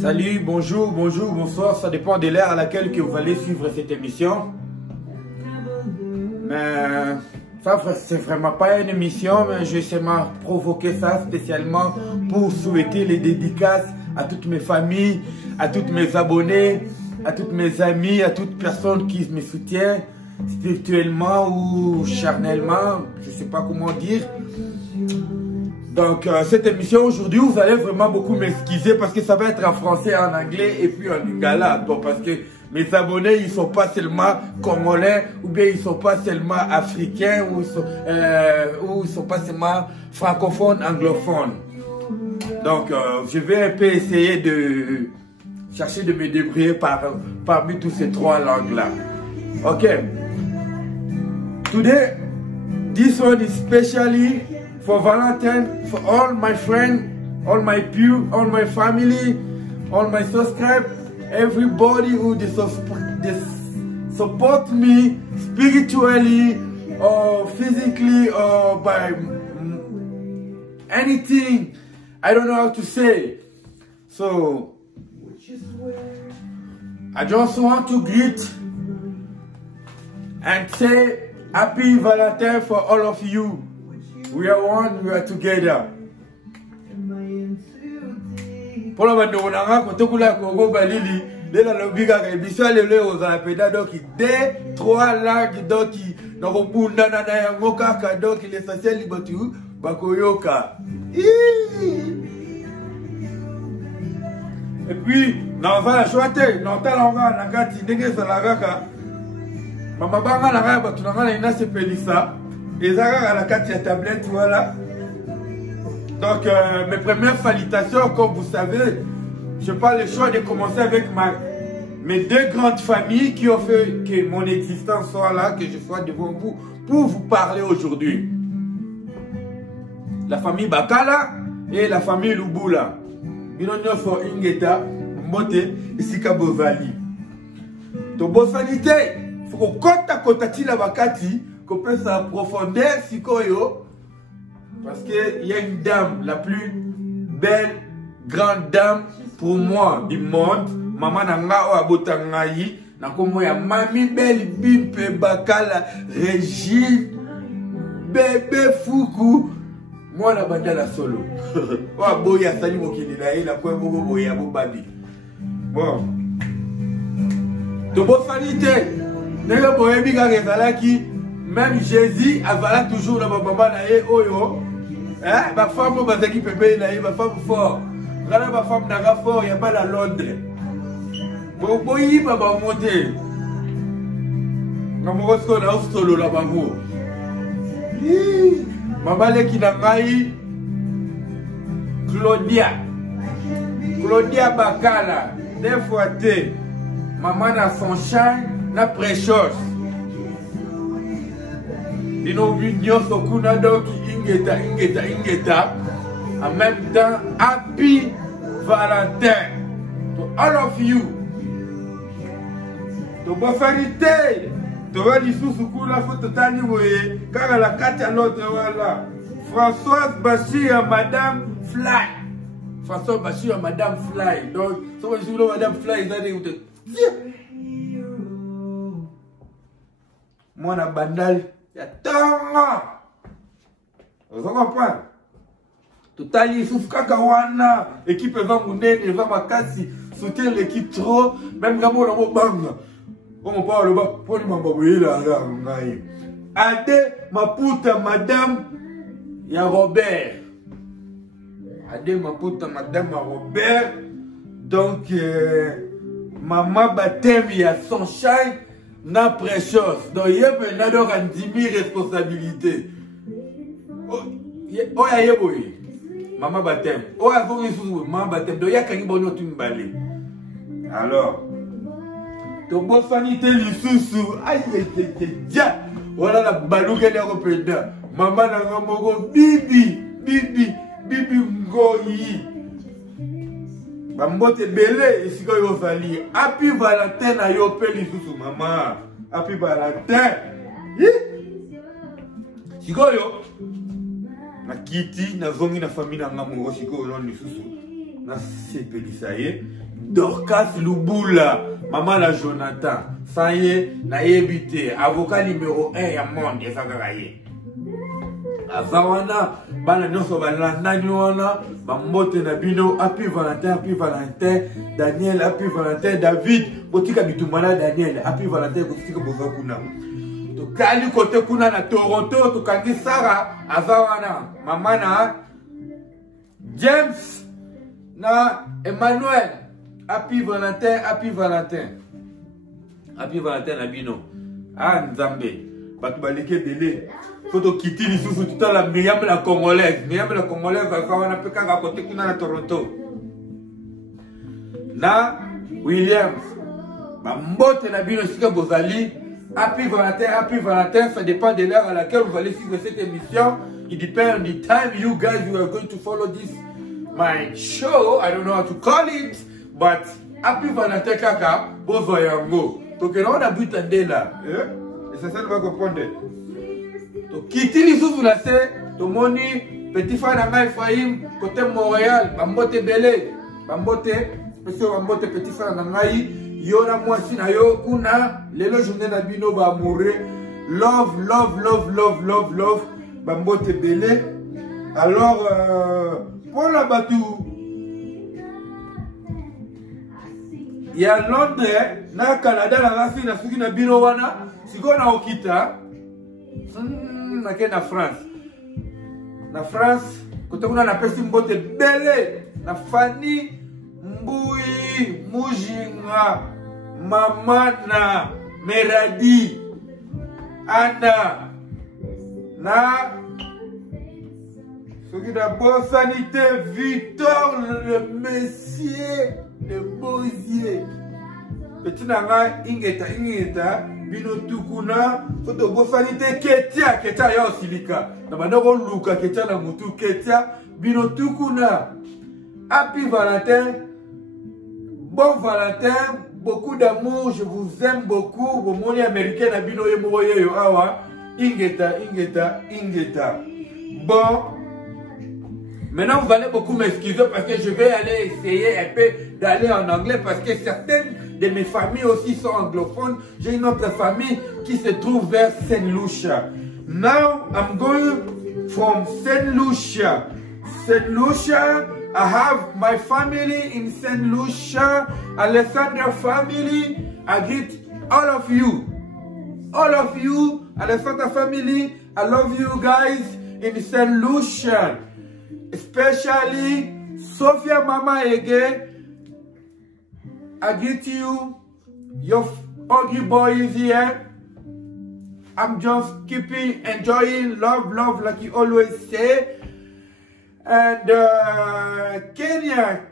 Salut, bonjour, bonjour, bonsoir, ça dépend de l'heure à laquelle que vous allez suivre cette émission. Mais ça, c'est vraiment pas une émission, mais je sais provoquer ça spécialement pour souhaiter les dédicaces à toutes mes familles, à tous mes abonnés, à toutes mes amis, à toute personne qui me soutient spirituellement ou charnellement, je sais pas comment dire. Donc cette émission aujourd'hui, vous allez vraiment beaucoup m'excuser parce que ça va être en français, en anglais et puis en lingala. Bon, parce que mes abonnés, ils sont pas seulement congolais ou bien ils sont pas seulement africains ou ils sont pas seulement francophones, anglophones. Donc je vais un peu essayer de chercher de me débrouiller parmi tous ces trois langues-là. Ok. Today, this one is specially for Valentine, for all my friends, all my pew, all my family, all my subscribers, everybody who support me spiritually or physically or by anything. I don't know how to say. So, I just want to greet and say Happy Valentine for all of you. We are one, we are together. Pour le moment, on a quand on a Congo Balili, les la lobiga qui bisous les aux appels donc 2, 3 lacs donc dans bunda na na ngoka ka donc l'essentiel libatu bakoyoka. Et puis, on va la choiter, on va la gâti ndenge ça la gaka. Mama banga la gaba tu na ina se pelisa. Et ça à la carte de tablette, voilà. Donc, mes premières salutations, comme vous savez, je parle le choix de commencer avec mes deux grandes familles qui ont fait que mon existence soit là, que je sois devant vous pour vous parler aujourd'hui. La famille Bakala et la famille Lubula. Binonyo so Ingeta, Mbote, Isika Bozali. Donc, bonne salité, il faut qu'on contacte la Bakati. Qu'on peut s'approfondir parce qu'il y a une dame, la plus belle, grande dame pour moi du monde. Maman nanga o abotangayi, na komo ya mami belle bimpe bakala, Régine, bébé fuku, moi la bandala solo. Wa boya sali mokili na ye la kwa bobo boya bobabi. Bon. To bo fanité, nega boya biga rezalaki. Même Jésus avala toujours dans ma maman nae oyo. Hein, ma femme au bazaki pepe nae, ma femme fort. Là ma femme naga fort, y'a pas la Londres. Bon boyi baba monter. Ngamo ko na solo la bango. Maman le ki na ngai Claudia Bakala, des fois té. Maman na sunshine, na precious. Dino nyoso kuna donc ingeta en même temps happy Valentin to all of you. To bofarité to wali susu kuna photo tani moye kaka la kati à l'autre voilà. Françoise Bachir Madame Fly. Françoise Bachir Madame Fly. Donc so je veux Madame Fly ça dit moi na bandal ya tanga. Vous comprenez? Totali souffre kaka wana équipe va munene va makasi soutenir l'équipe trop même gamo na banga. On parle le bas pour le mamboye là ngai. Ade maputa madame ya Robert. Ade maputa madame ya Robert. Donc maman baptême ya Sunshine na precious. Donc il y a maintenant un 10 000 responsabilités. Oh ya yeboye. Maman baptême. Oh ya faut sous maman baptême. Donc il y a kangi bono tu mbale. Alors donc bonne sanité les sous. Aïe déjà. Voilà la balouke de repéda. Maman na ngomoko bibi ngoyi. Bambote belé isiko yo fali. Happy Valentin na yo peli sous maman. Happy Valentin. Siko yo. na kiti na zongi na famille na ngamu osiko non lisusu na sepelisa ye Dorcas Lubula maman la Jonathan ça y est na yebité avocat numéro 1 ya monde ezaka ye azawana bana nyonso balandani wana bambote na bino happy Valentin Daniel happy Valentin David botika bitumana Daniel happy Valentin botika boza kuna to kali kote kuna na Toronto to kangi Sara azawana mama na James na Emmanuel happy Valentin na bino Nzambe batu baleke dele Foto kiti lisusu tout la Myriam la Congolaise azawana pe kanga kote kuna na Toronto na Williams bambote na bino sika bozali happy Valentin ça dépend de l'heure à laquelle vous allez suivre cette émission. It depends on the time you guys you are going to follow this my show. I don't know how to call it, but happy Valentin kaka bozo yango to que on a but là et ça va comprendre to kiti lisusu la se to moni petit frère na ngai Ephraim côté Montréal bambote belé bambote petit frère na ngai yona mwasi na yo kuna lelo journée na bino ba amoureux love bambote belé alors pour la batu ya Londres na Canada la rafine na suki na bino wana siko na okita na France kote kuna na pesi mbote belé na Fanny Mbui Mujinga Mama na Meradi Anna na soki na bonne sanité Victor le Messier de Bozier petit nanga ingeta bino tukuna foto bonne sanité Ketia ya osilika na bandoko luka Ketia na mutu Ketia bino tukuna happy Valentin bon Valentin beaucoup d'amour je vous aime beaucoup au monde américain na bino ye moye yo awa ingeta bon maintenant vous allez beaucoup m'excuser parce que je vais aller essayer un peu d'aller en anglais parce que certaines de mes familles aussi sont anglophones. J'ai une autre famille qui se trouve vers Saint Lucia. Now I'm going from Saint Lucia. I have my family in Saint Lucia, Alessandra family. I greet all of you, Alessandra family. I love you guys in Saint Lucia, especially Sophia Mama Ege. I greet you. Your ugly boy is here. I'm just keeping enjoying love like you always say. And Kenya,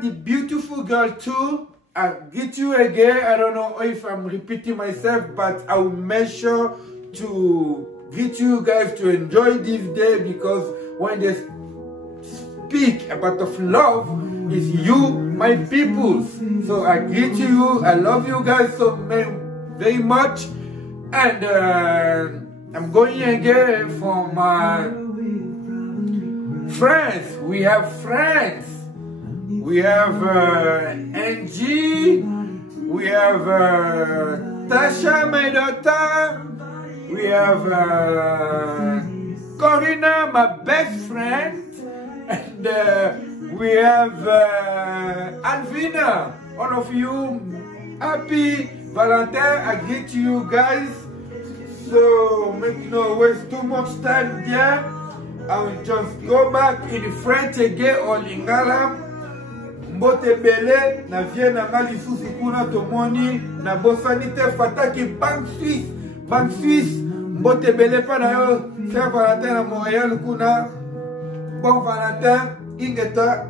the beautiful girl too. I greet you again. I don't know if I'm repeating myself, but I will make sure to greet you guys to enjoy this day because when they speak about of love, it's you, my people. So I greet you. I love you guys so very much. And I'm going again for my friends. We have friends. We have Angie. We have Tasha, my daughter. We have Corina, my best friend. And we have Alvina. All of you, happy Valentine. I greet you guys. So make no waste too much time there. I will just go back in French again or Lingala. Mbote bele na vie na ngali susi kuna tomoni na bosanite fataki Banque Suisse mbote bele pa na yo Saint Valentin na Montréal kuna bon Valentin ingeta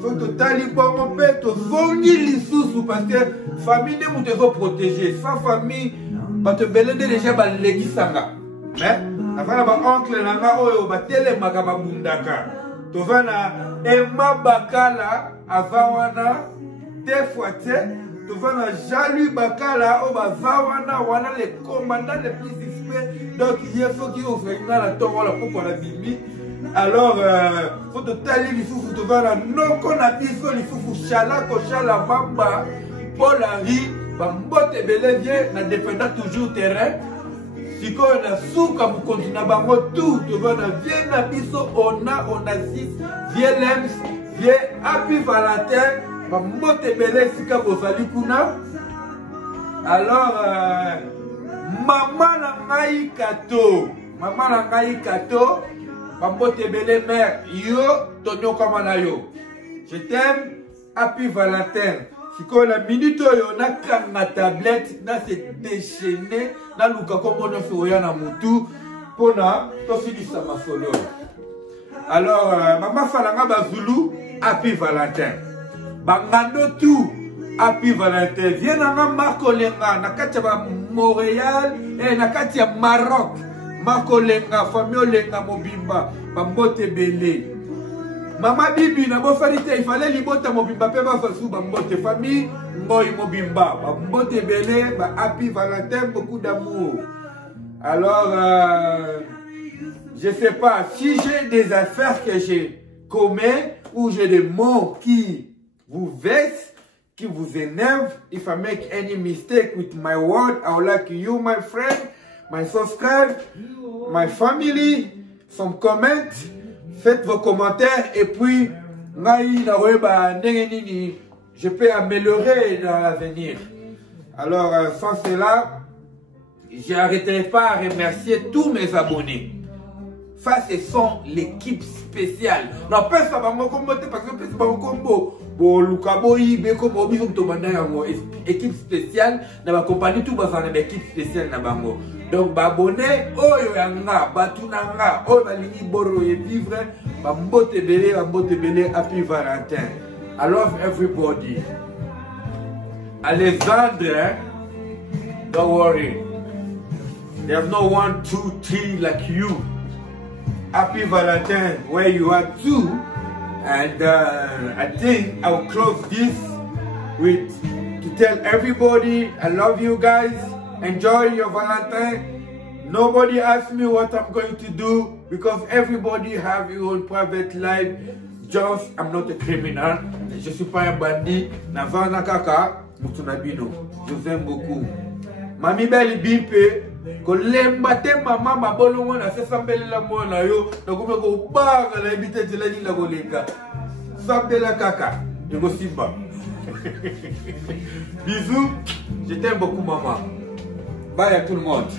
so totali bon pe to zongi lisusu parce que famille ne mutezo protéger sans famille bato bele déjà ba legisanga mais afana ba oncle nanga oyo batele makaba bundaka tovana Emma Bakala avawana deux fois Tovana Jalu Bakala, Obazawana, Wana les commandants les plus suspects. Donc il faut qu'ils offrent la Torah pour la Bible. Alors, faut te tailler les foufous, Tovana, non qu'on a dit que les foufous, Chala, Kochala, Bamba, Paul Henry, Bambote Belevie, n'a défendant toujours terrain. Si on a sous comme on continue à tout, on a bien abisso, on a 6, vieux Lems, vieux Happy Valentin, Bambote Belé, si vous allez kuna. Alors, Maman Langaï Kato, Bambote Belé mère, yo, Tonyo Kamanayo. Je t'aime, Happy Valentin. Si la minute on a quand ma tablette, na se déchaîné, na luka comme on a fait na mutu, pona, tosi di sama solo. Alors, maman falanga bazulu, Happy Valentin. Bangando tout, Happy Valentin. Viens na Marco Lenga, na katia ba Montréal, et na katia Maroc. Marco Lenga, famille Lenga Mobimba, Bambote Belé. Maman Bibi, na bofarité, il fallait libota Mobimba, pe ba fasu Bambote famille, Ngoy Mobimba, Bambote Belé, Happy Valentin, beaucoup d'amour. Alors, je sais pas, si j'ai des affaires que j'ai commets, ou j'ai des mots qui vous vexent, qui vous énervent, if I make any mistake with my word, I would like you, my friend, my subscribe, my family, some comments. Faites vos commentaires et puis je peux améliorer dans l'avenir. Alors sans cela, je n'arrêterai pas à remercier tous mes abonnés. Ça, ce sont l'équipe spéciale. Non, pas ça va me combattre parce que c'est pas un combo. Bon, Lukaboy, Beko, Mobi, équipe spéciale. Dans ma compagnie, tout va faire une équipe spéciale. Donc, abonné, oh, yanga, batunanga, oh, balini boro et vivre, bambote belé, Happy Valentin. I love everybody. Alexandre, don't worry. There's no 1, 2, 3 like you. Happy Valentine where you are too. And I think I'll close this with to tell everybody I love you guys. Enjoy your Valentine. Nobody asked me what I'm going to do because everybody have your own private life. Just, I'm not a criminal. Je suis pas un bandit. Navana kaka, mutunabino. Je vous aime beaucoup. Mami belle bimpe. Kolemba te mama mabolo mwana se sambele la mwana yo. Nakume ko banga la ibite tilani la koleka. Sambela kaka. Yego simba. Bisous. Je t'aime beaucoup maman. Bye à tout le monde.